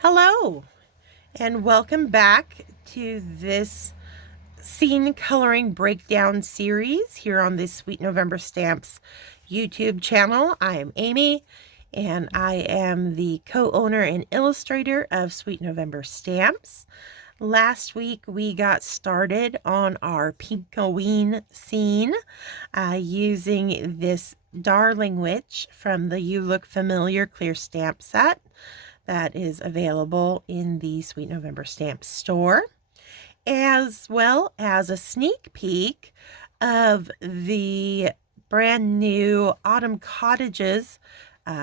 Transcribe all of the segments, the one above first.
Hello, and welcome back to this scene coloring breakdown series here on this Sweet November Stamps YouTube channel. I am Amy, and I am the co-owner and illustrator of Sweet November Stamps. Last week we got started on our Pink-O-Ween scene using this Darling Witch from the You Look Familiar clear stamp set that is available in the Sweet November Stamp store, as well as a sneak peek of the brand new Autumn Cottages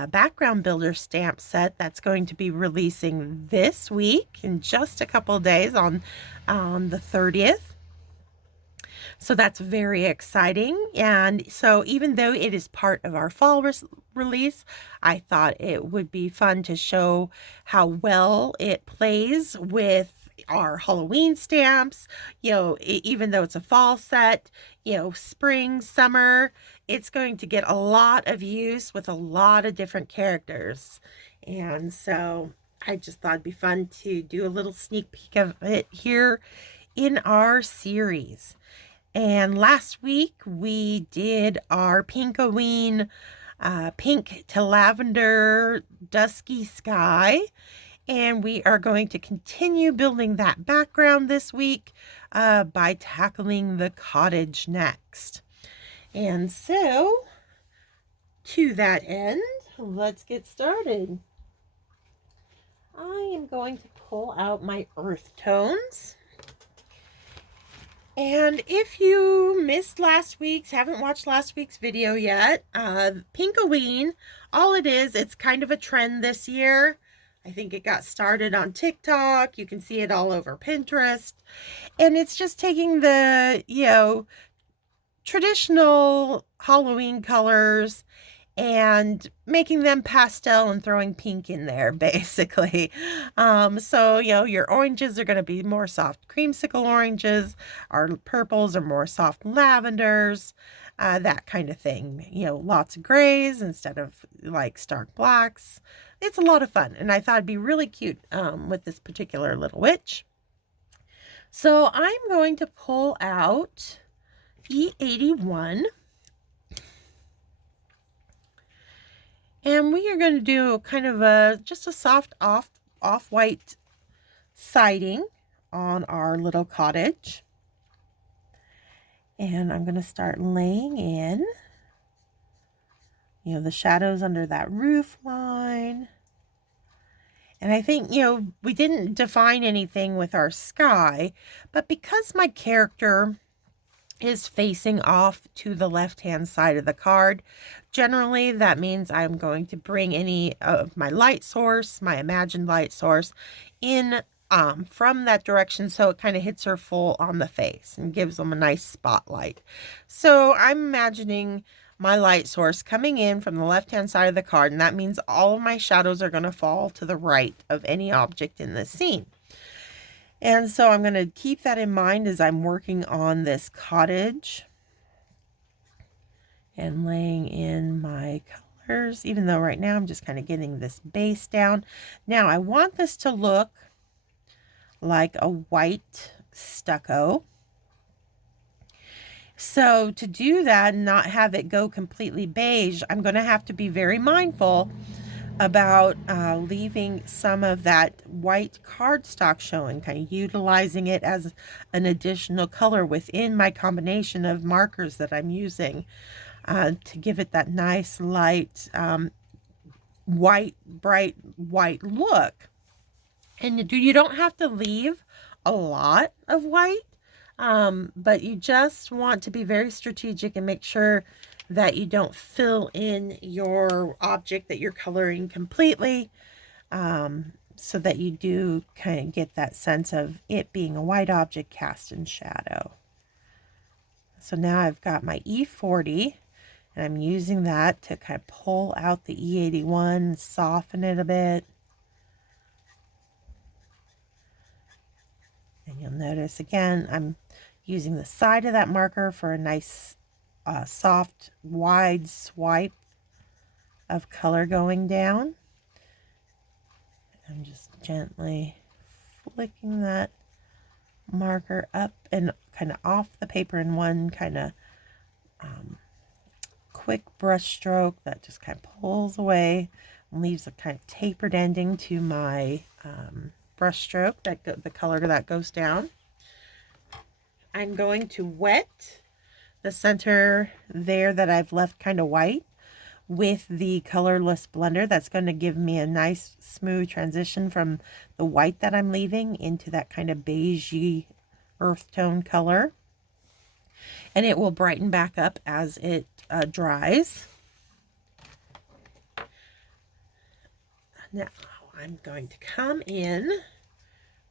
background builder stamp set that's going to be releasing this week in just a couple of days on the 30th. So that's very exciting. And so even though it is part of our fall release, I thought it would be fun to show how well it plays with our Halloween stamps. Even though it's a fall set, spring, summer, it's going to get a lot of use with a lot of different characters. And so I just thought it'd be fun to do a little sneak peek of it here in our series. And last week we did our Pink-O-Ween pink to lavender dusky sky. And we are going to continue building that background this week by tackling the cottage next. And so, to that end, let's get started. I am going to pull out my earth tones. And if you missed haven't watched last week's video yet, Pink-O-Ween, all it is, it's kind of a trend this year. I think it got started on TikTok. You can see it all over Pinterest. And it's just taking the, traditional Halloween colors and making them pastel and throwing pink in there, basically. So, your oranges are going to be more soft creamsicle oranges. Our purples are more soft lavenders, that kind of thing. Lots of grays instead of like stark blacks. It's a lot of fun, and I thought it'd be really cute with this particular little witch. So I'm going to pull out E81. And we are going to do kind of just a soft off-white siding on our little cottage. And I'm going to start laying in, the shadows under that roof line. And I think, we didn't define anything with our sky, but because my character is facing off to the left-hand side of the card, generally that means I'm going to bring any of my light source, my imagined light source, in from that direction, so it kind of hits her full on the face and gives them a nice spotlight. So I'm imagining my light source coming in from the left-hand side of the card, and that means all of my shadows are going to fall to the right of any object in this scene. And so I'm going to keep that in mind as I'm working on this cottage and laying in my colors, even though right now I'm just kind of getting this base down. Now I want this to look like a white stucco. So to do that and not have it go completely beige, I'm going to have to be very mindful about leaving some of that white cardstock showing, kind of utilizing it as an additional color within my combination of markers that I'm using to give it that nice light bright white look. And you don't have to leave a lot of white, but you just want to be very strategic and make sure that you don't fill in your object that you're coloring completely, so that you do kind of get that sense of it being a white object cast in shadow. So now I've got my E40, and I'm using that to kind of pull out the E81, soften it a bit. And you'll notice again, I'm using the side of that marker for a nice soft, wide swipe of color going down. I'm just gently flicking that marker up and kind of off the paper in one kind of quick brush stroke that just kind of pulls away and leaves a kind of tapered ending to my brush stroke, that the color that goes down. I'm going to wet the center there that I've left kind of white with the colorless blender. That's going to give me a nice smooth transition from the white that I'm leaving into that kind of beigey earth tone color. And it will brighten back up as it dries. Now I'm going to come in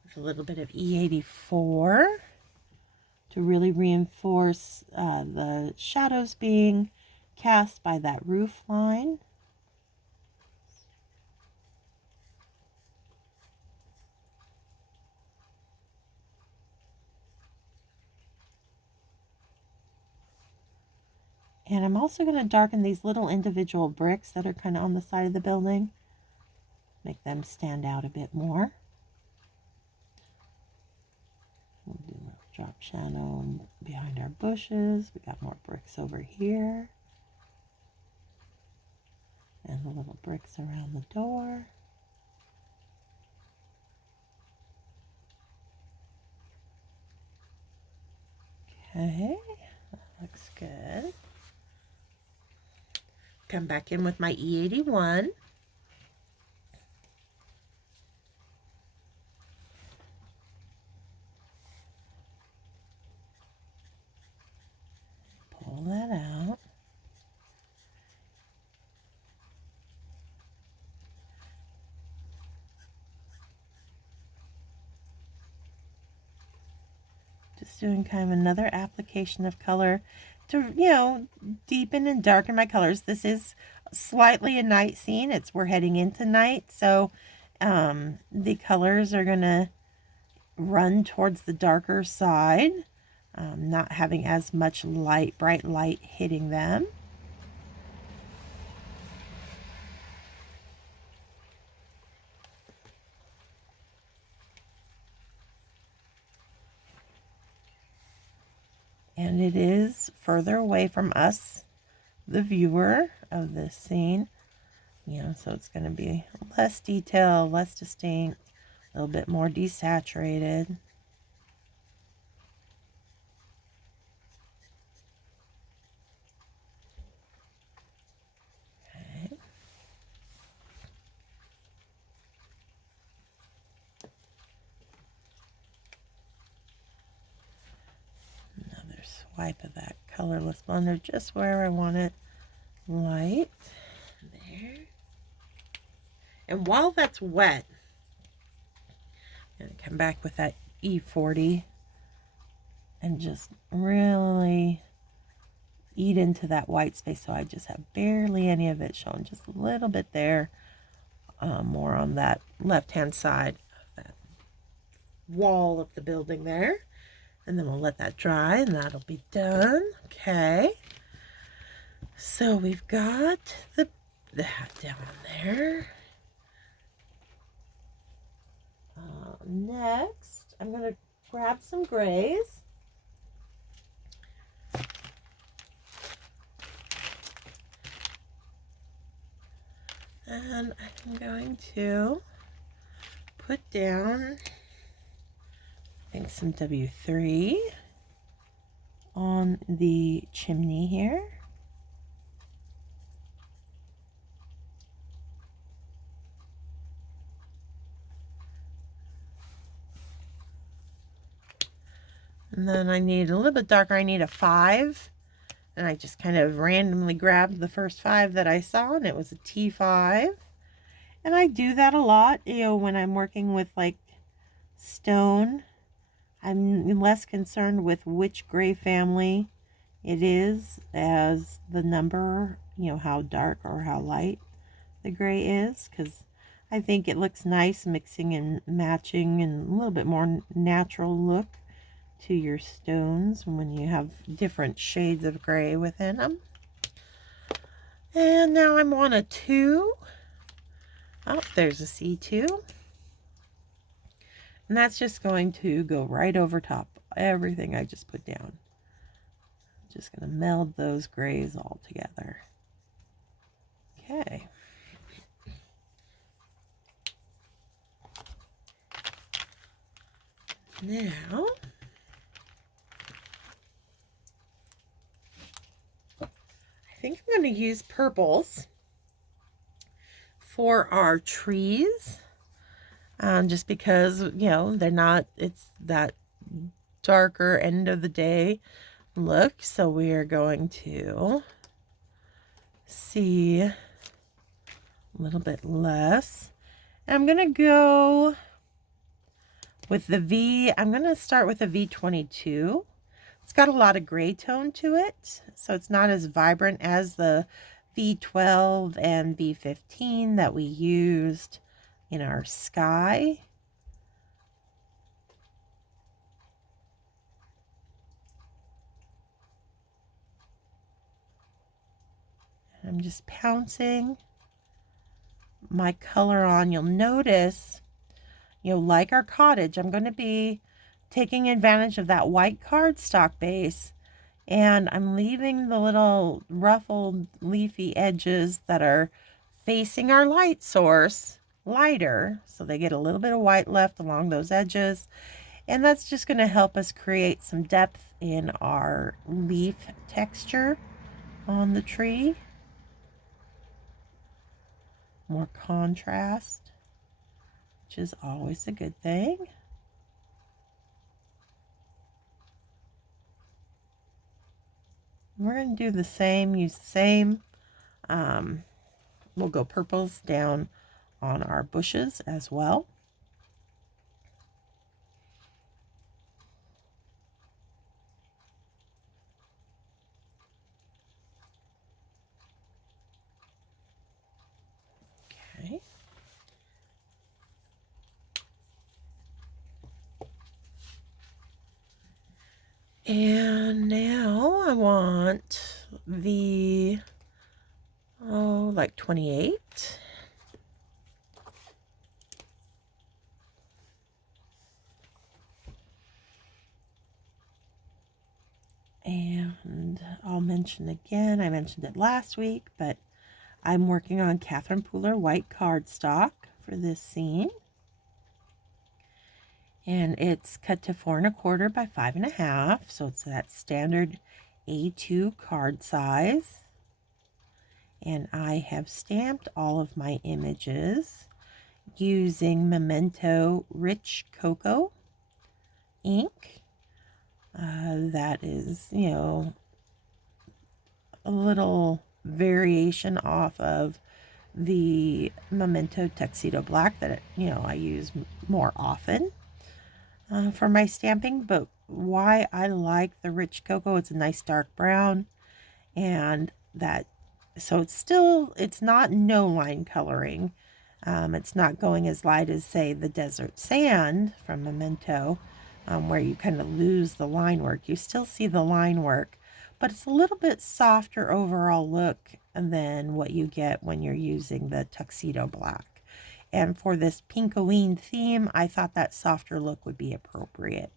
with a little bit of E84 to really reinforce the shadows being cast by that roof line. And I'm also going to darken these little individual bricks that are kind of on the side of the building. Make them stand out a bit more. We'll do a little drop shadow behind our bushes. We got more bricks over here. And the little bricks around the door. Okay, that looks good. Come back in with my E81. Pull that out. Just doing kind of another application of color to, you know, deepen and darken my colors. This is slightly a night scene. We're heading into night, so the colors are gonna run towards the darker side, not having as much light, bright light hitting them. And it is further away from us, the viewer of this scene, you know, so it's going to be less detail, less distinct, a little bit more desaturated. Okay. Another swipe of that colorless blender just where I want it light. There. And while that's wet, I'm going to come back with that E40 and just really eat into that white space, so I just have barely any of it showing, just a little bit there, more on that left-hand side of that wall of the building there. And then we'll let that dry and that'll be done. Okay. So we've got that down there. Next, I'm going to grab some grays. And I'm going to put down, I think, some W3 on the chimney here. And then I need a little bit darker. I need a 5. And I just kind of randomly grabbed the first 5 that I saw, and it was a T5. And I do that a lot, you know, when I'm working with like stone. I'm less concerned with which gray family it is as the number, you know, how dark or how light the gray is, because I think it looks nice mixing and matching and a little bit more natural look to your stones when you have different shades of gray within them. And now I'm on a 2. Oh, there's a C2. And that's just going to go right over top everything I just put down. Just going to meld those grays all together. Okay. Now, I think I'm going to use purples for our trees. Just because, you know, they're not, it's that darker end of the day look. So we are going to see a little bit less. And I'm going to go with the V. I'm going to start with a V22. It's got a lot of gray tone to it, so it's not as vibrant as the V12 and V15 that we used in our sky. I'm just pouncing my color on. You'll notice, you know, like our cottage, I'm going to be taking advantage of that white cardstock base, and I'm leaving the little ruffled leafy edges that are facing our light source lighter, so they get a little bit of white left along those edges, and that's just going to help us create some depth in our leaf texture on the tree. More contrast, which is always a good thing. We're going to do the same, use the same. We'll go purples down on our bushes as well. Okay. And now I want the, like 28. And I'll mention again, I mentioned it last week, but I'm working on Catherine Pooler white cardstock for this scene. And it's cut to 4 1/4 by 5 1/2, so it's that standard A2 card size. And I have stamped all of my images using Memento Rich Cocoa ink. That is, you know, a little variation off of the Memento Tuxedo Black that, you know, I use more often for my stamping. But why I like the Rich Cocoa, it's a nice dark brown, and that, so it's not no line coloring. It's not going as light as, say, the Desert Sand from Memento, where you kind of lose the line work. You still see the line work, but it's a little bit softer overall look than what you get when you're using the Tuxedo Black. And for this Pink-O-Ween theme, I thought that softer look would be appropriate.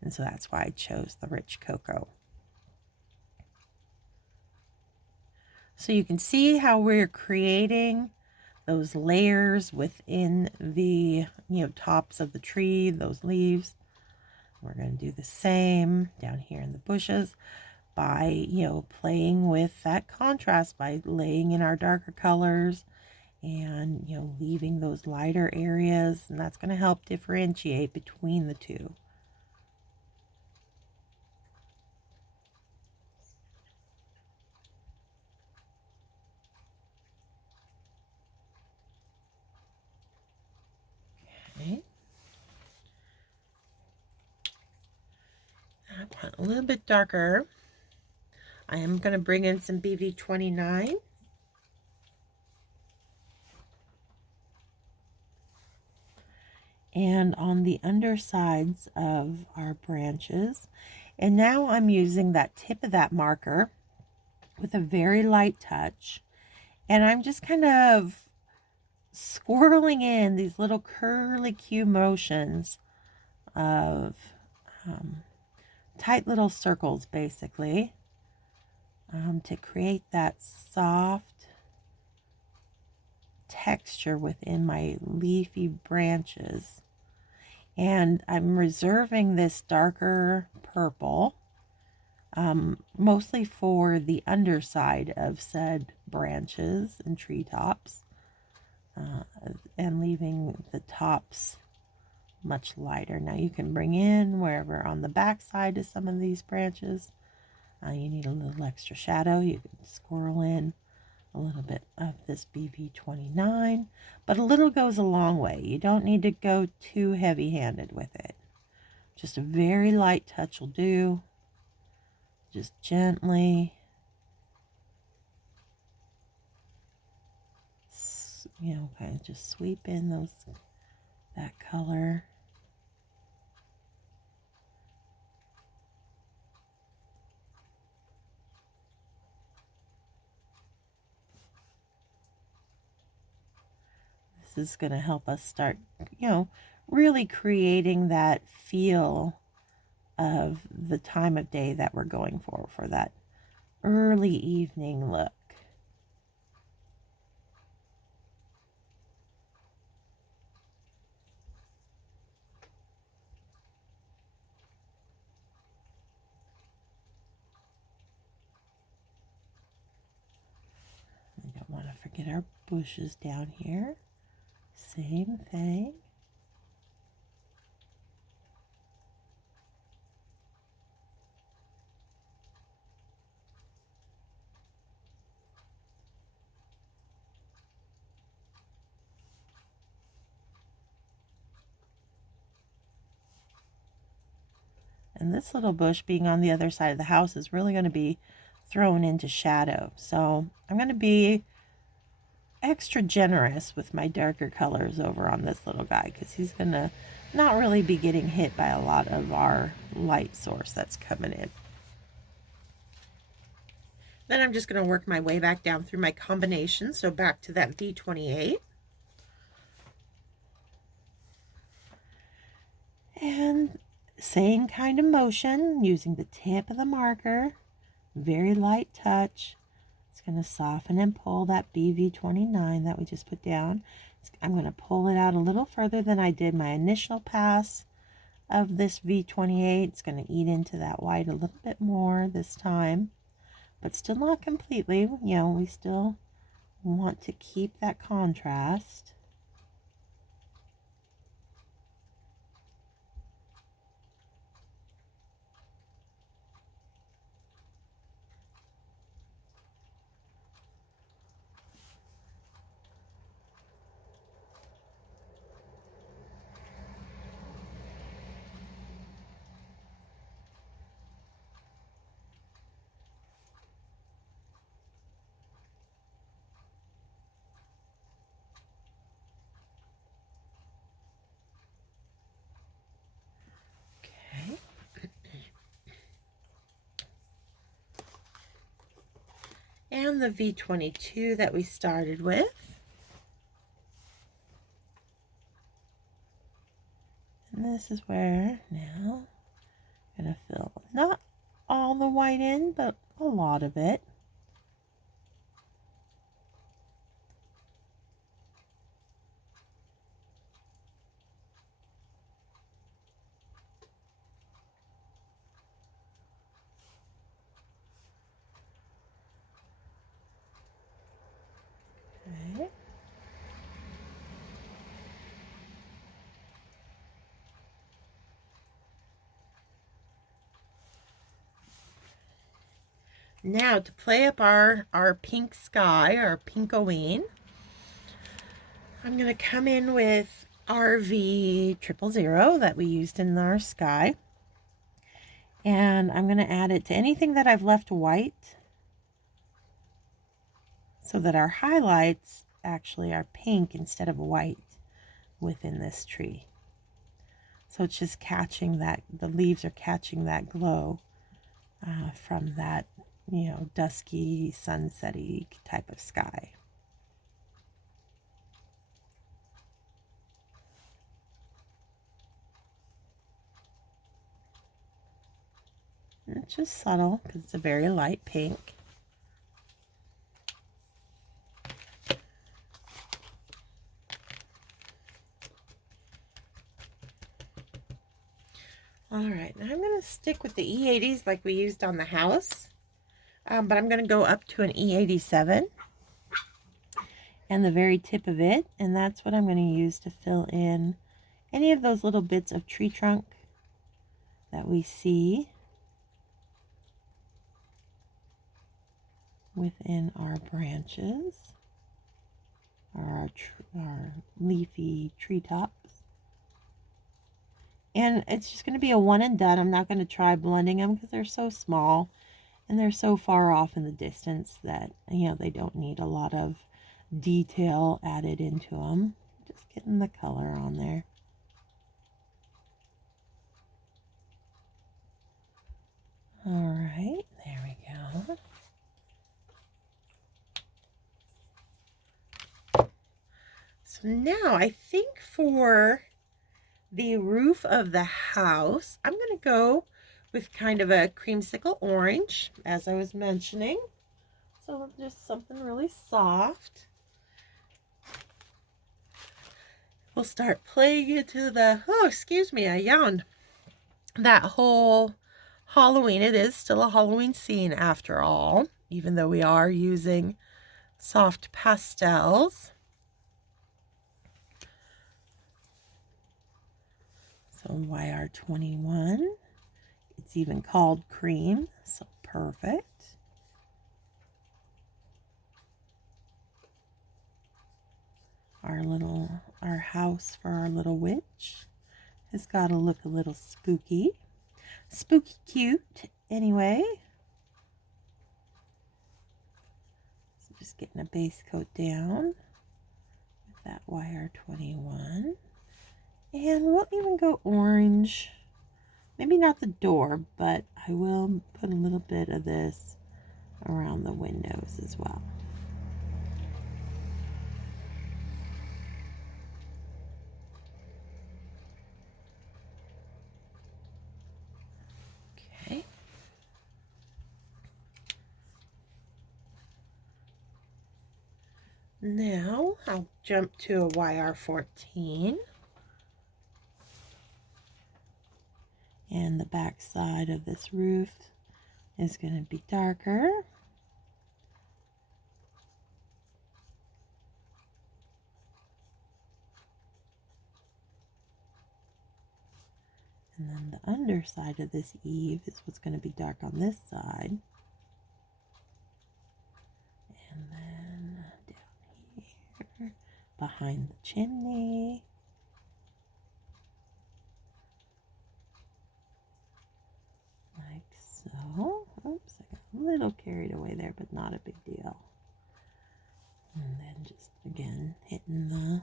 And so that's why I chose the Rich Cocoa. So you can see how we're creating those layers within the, you know, tops of the tree, those leaves. We're going to do the same down here in the bushes by, you know, playing with that contrast by laying in our darker colors and, you know, leaving those lighter areas, and that's going to help differentiate between the two. Okay. I want a little bit darker. I am going to bring in some BV29. And on the undersides of our branches. And now I'm using that tip of that marker with a very light touch. And I'm just kind of swirling in these little curly Q motions of tight little circles, basically, to create that soft texture within my leafy branches. And I'm reserving this darker purple mostly for the underside of said branches and treetops, and leaving the tops much lighter. Now you can bring in wherever on the back side of some of these branches you need a little extra shadow. You can swirl in a little bit of this BV29, but a little goes a long way. You don't need to go too heavy-handed with it. Just a very light touch will do. Just gently, kind of just sweep in that color. This is going to help us start, really creating that feel of the time of day that we're going for that early evening look. We don't want to forget our bushes down here. Same thing. And this little bush being on the other side of the house is really going to be thrown into shadow. So I'm going to be extra generous with my darker colors over on this little guy, because he's going to not really be getting hit by a lot of our light source that's coming in. Then I'm just going to work my way back down through my combination. So back to that V28. And same kind of motion, using the tip of the marker, very light touch. It's going to soften and pull that BV29 that we just put down. I'm going to pull it out a little further than I did my initial pass of this V28. It's going to eat into that white a little bit more this time, but still not completely. We still want to keep that contrast. And the V22 that we started with. And this is where now I'm going to fill not all the white in, but a lot of it. Okay. Now to play up our pink sky, our Pink-O-Ween, I'm going to come in with RV000 that we used in our sky. And I'm going to add it to anything that I've left white, so that our highlights actually are pink instead of white within this tree. So it's just catching that, the leaves are catching that glow from that, dusky, sunsetty type of sky. which is subtle because it's a very light pink. All right, now I'm going to stick with the E80s like we used on the house, but I'm going to go up to an E87 and the very tip of it, and that's what I'm going to use to fill in any of those little bits of tree trunk that we see within our branches, or our leafy treetops. And it's just going to be a one and done. I'm not going to try blending them because they're so small and they're so far off in the distance that, you know, they don't need a lot of detail added into them. Just getting the color on there. All right, there we go. So now I think for the roof of the house, I'm going to go with kind of a creamsicle orange, as I was mentioning. So just something really soft. We'll start playing into the, oh, excuse me, I yawned. That whole Halloween, it is still a Halloween scene after all, even though we are using soft pastels. So YR21, it's even called cream, so perfect. Our house for our little witch has got to look a little spooky cute anyway. So just getting a base coat down with that YR21. And we'll even go orange. Maybe not the door, but I will put a little bit of this around the windows as well. Okay. Now I'll jump to a YR14. And the back side of this roof is going to be darker. And then the underside of this eave is what's going to be dark on this side. And then down here, behind the chimney. Like so. Oops, I got a little carried away there, but not a big deal. And then just again hitting the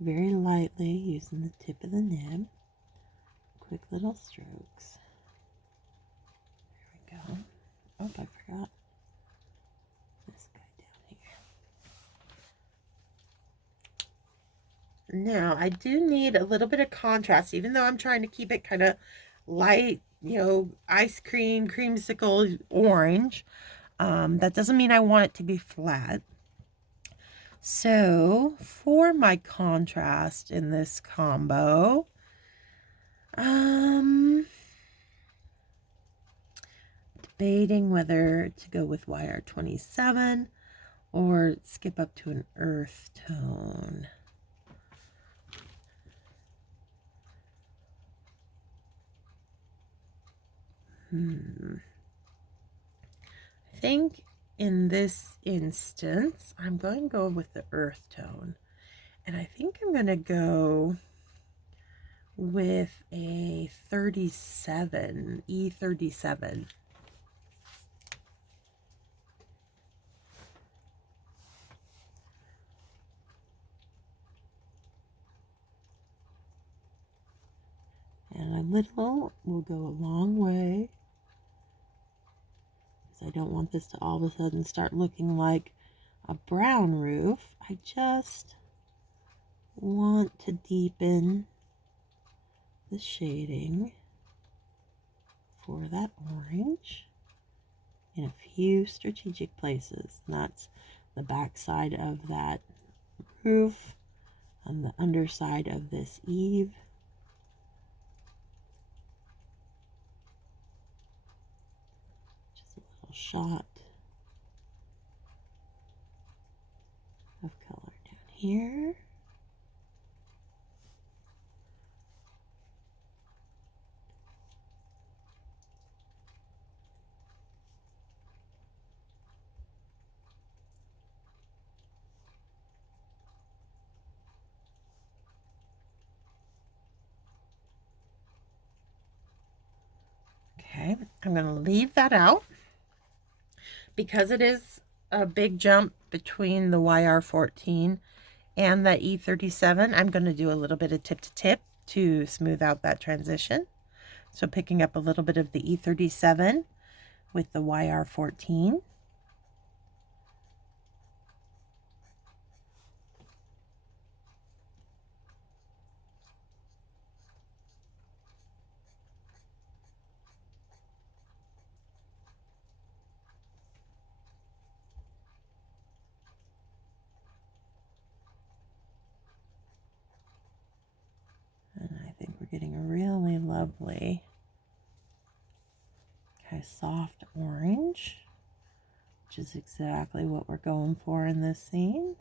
very lightly using the tip of the nib. Quick little strokes. There we go. Oh, I forgot this guy down here. Now, I do need a little bit of contrast, even though I'm trying to keep it kind of light, you know, ice cream, creamsicle, orange. That doesn't mean I want it to be flat. So, for my contrast in this combo, debating whether to go with YR27 or skip up to an earth tone. I think in this instance, I'm going to go with the earth tone. And I think I'm going to go with a 37, E37. And a little will go a long way, because I don't want this to all of a sudden start looking like a brown roof. I just want to deepen the shading for that orange in a few strategic places. And that's the back side of that roof, on the underside of this eave. Just a little shot of color down here. Okay, I'm going to leave that out because it is a big jump between the YR14 and the E37. I'm going to do a little bit of tip to tip to smooth out that transition. So picking up a little bit of the E37 with the YR14. And I think we're getting a really lovely kind of soft orange, which is exactly what we're going for in this scene.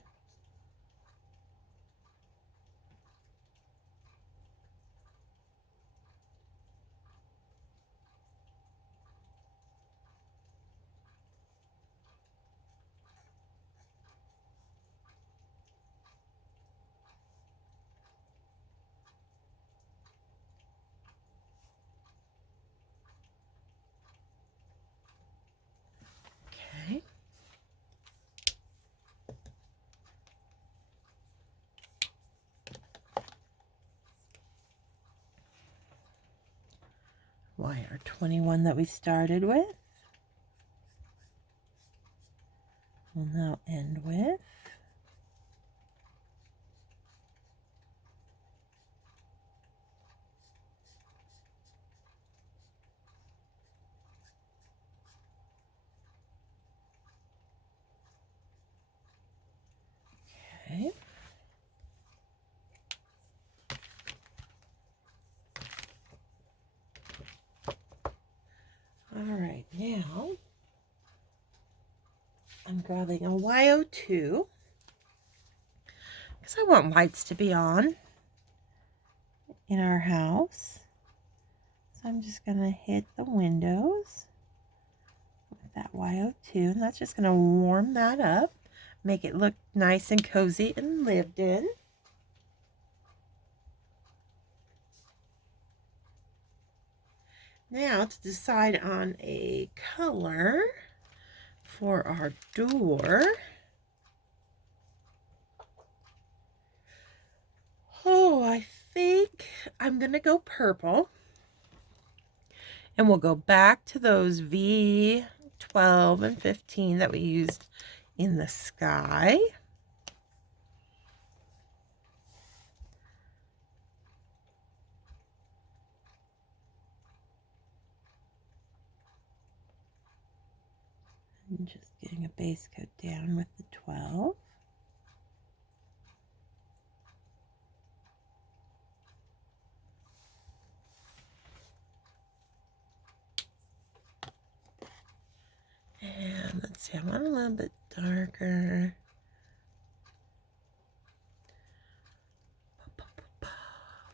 Okay. YR21 that we started with. We'll now end with okay. All right, now I'm grabbing a YO2 because I want lights to be on in our house. So I'm just going to hit the windows with that YO2, and that's just going to warm that up, make it look nice and cozy and lived in. Now to decide on a color for our door. Oh, I think I'm going to go purple. And we'll go back to those V12 and 15 that we used in the sky. And just getting a base coat down with the 12. And let's see, I want a little bit darker.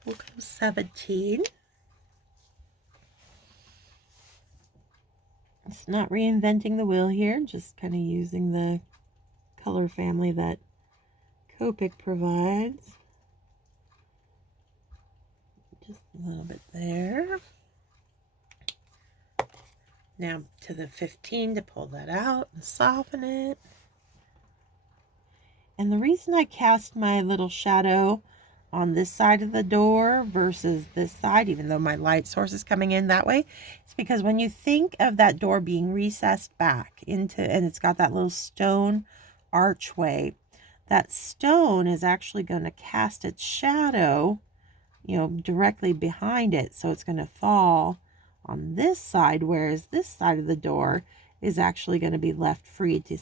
We'll go 17. It's not reinventing the wheel here, just kind of using the color family that Copic provides. Just a little bit there. Now to the 15 to pull that out and soften it. And the reason I cast my little shadow on this side of the door versus this side, even though my light source is coming in that way, it's because when you think of that door being recessed back into, and it's got that little stone archway, that stone is actually going to cast its shadow, you know, directly behind it. So it's going to fall on this side, whereas this side of the door is actually going to be left free to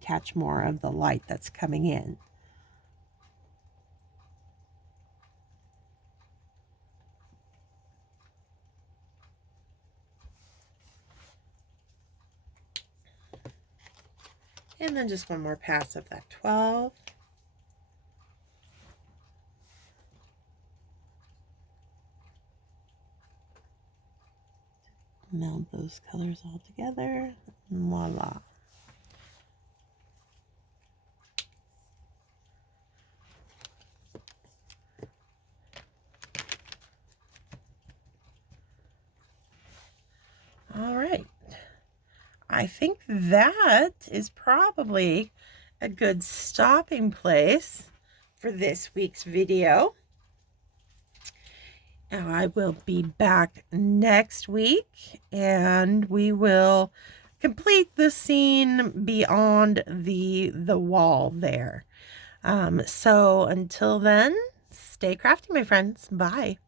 catch more of the light that's coming in. And then just one more pass of that 12. Meld those colors all together. Voila. All right. I think that is probably a good stopping place for this week's video. I will be back next week and we will complete the scene beyond the wall there. So until then, stay crafty, my friends. Bye.